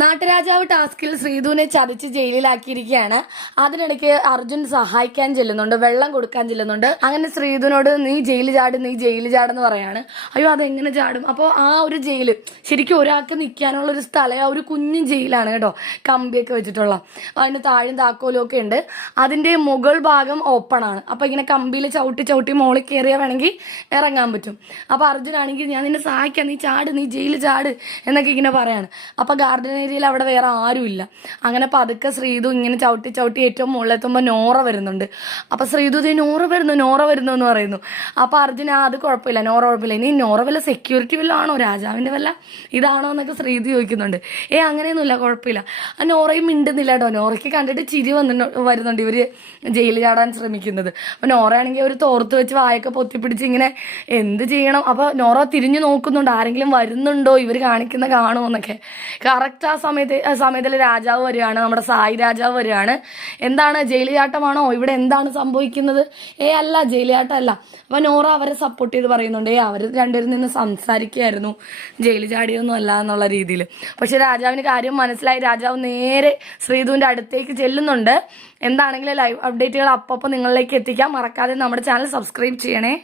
നാട്ടുരാജാവ് ടാസ്കിൽ ശ്രീധുവിനെ ചതിച്ച് ജയിലിലാക്കിയിരിക്കുകയാണ്. അതിനിടയ്ക്ക് അർജുൻ സഹായിക്കാൻ ചെല്ലുന്നുണ്ട്, വെള്ളം കൊടുക്കാൻ ചെല്ലുന്നുണ്ട്. അങ്ങനെ ശ്രീധുവിനോട് നീ ജയിലിൽ ചാടെന്ന് പറയാണ്. അയ്യോ അതെങ്ങനെ ചാടും? അപ്പോൾ ആ ഒരു ജയില് ശരിക്കും ഒരാൾക്ക് നിൽക്കാനുള്ള ഒരു സ്ഥലം, ആ ഒരു കുഞ്ഞു ജയിലാണ് കേട്ടോ, കമ്പിയൊക്കെ വെച്ചിട്ടുള്ള. അതിന് താഴും താക്കോലും ഒക്കെ ഉണ്ട്. അതിൻ്റെ മുകൾ ഭാഗം ഓപ്പൺ ആണ്. അപ്പോൾ ഇങ്ങനെ കമ്പിയിൽ ചവിട്ടി മോളിൽ കയറിയാൽ വേണമെങ്കിൽ ഇറങ്ങാൻ പറ്റും. അപ്പോൾ അർജുനാണെങ്കിൽ ഞാൻ നിന്നെ സഹായിക്കാം, നീ ജയിലിൽ ചാട് എന്നൊക്കെ ഇങ്ങനെ പറയാണ്. അപ്പോൾ ഗാർഡൻ ഏരിയയിൽ അവിടെ വേറെ ആരുമില്ല. അങ്ങനെ പതുക്കെ ശ്രീധു ഇങ്ങനെ ചവിട്ടി ഏറ്റവും മുകളിലെത്തുമ്പോൾ നോറ വരുന്നുണ്ട്. അപ്പോൾ ശ്രീധു നോറ വരുന്നു എന്ന് പറയുന്നു. അപ്പോൾ അർജുന അത് കുഴപ്പമില്ല, നോറ കുഴപ്പമില്ല, ഇനി നോറ വല്ല സെക്യൂരിറ്റി വല്ല ആണോ, രാജാവിൻ്റെ വല്ല ഇതാണോ എന്നൊക്കെ ശ്രീധു ചോദിക്കുന്നുണ്ട്. അങ്ങനെയൊന്നുമില്ല, കുഴപ്പമില്ല. ആ നോറയും മിണ്ടുന്നില്ല കേട്ടോ. നോറയ്ക്ക് കണ്ടിട്ട് ചിരി വരുന്നുണ്ട് ഇവർ ജയിലിൽ ചാടാൻ ശ്രമിക്കുന്നത്. അപ്പോൾ നോറയാണെങ്കിൽ ഒരു തോർത്ത് വെച്ച് വായൊക്കെ പൊത്തിപ്പിടിച്ച് ഇങ്ങനെ എന്ത് ചെയ്യണം. അപ്പോൾ നോറ തിരിഞ്ഞു നോക്കുന്നുണ്ട്, ആരെങ്കിലും വരുന്നുണ്ടോ, ഇവർ കാണുമോ എന്നൊക്കെ. കറക്റ്റ് ആ സമയത്തിൽ രാജാവ് വരികയാണ്, നമ്മുടെ സായി രാജാവ് വരികയാണ്. എന്താണ്, ജയിലിൽ ചാട്ടമാണോ, ഇവിടെ എന്താണ് സംഭവിക്കുന്നത്? അല്ല, ജയിലിൽ ചാട്ടമല്ല. അപ്പോൾ നോറ അവരെ സപ്പോർട്ട് ചെയ്ത് പറയുന്നുണ്ട്, അവർ രണ്ടുപേരും നിന്ന് സംസാരിക്കുകയായിരുന്നു, ജയിലിൽ ചാടിയൊന്നും അല്ല എന്നുള്ള രീതിയിൽ. പക്ഷെ രാജാവിന് കാര്യം മനസ്സിലായി. രാജാവ് നേരെ ശ്രീധുവിൻ്റെ അടുത്തേക്ക് ചെല്ലുന്നുണ്ട്. എന്താണെങ്കിലും ലൈവ് അപ്ഡേറ്റുകൾ അപ്പം നിങ്ങളിലേക്ക് എത്തിക്കാൻ മറക്കാതെ നമ്മുടെ ചാനൽ സബ്സ്ക്രൈബ് ചെയ്യണേ.